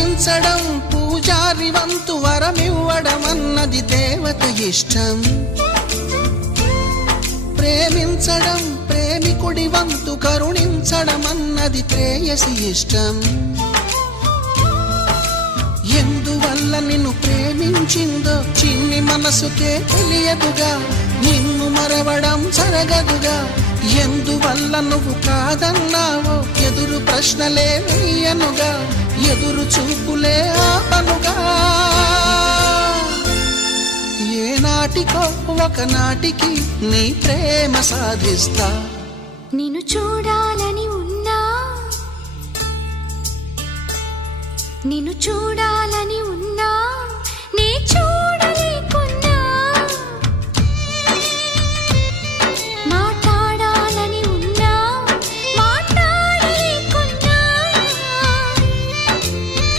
పూజించడం పూజారి వంతు వరమివ్వడం అన్నది దేవత ఇష్టం. ప్రేమించడం ప్రేమికుడి వంతు కరుణించడం అన్నది ప్రేయసి ఇష్టం. ఎందువల్ల నిన్ను ప్రేమించిందో చిన్ని మనసుకే తెలియదుగా, నిన్ను మరవడం జరగదుగా. ఎందువల్ల నువ్వు కాదన్నావో ఎదురు ప్రశ్నలే వేయనుగా, ఎదురు చూపులే ఆపనుగా. ఏనాటికో ఒకనాటికి నీ ప్రేమ సాధిస్తా. నిన్ను చూడాలని ఉన్నా, నిన్ను చూడాలని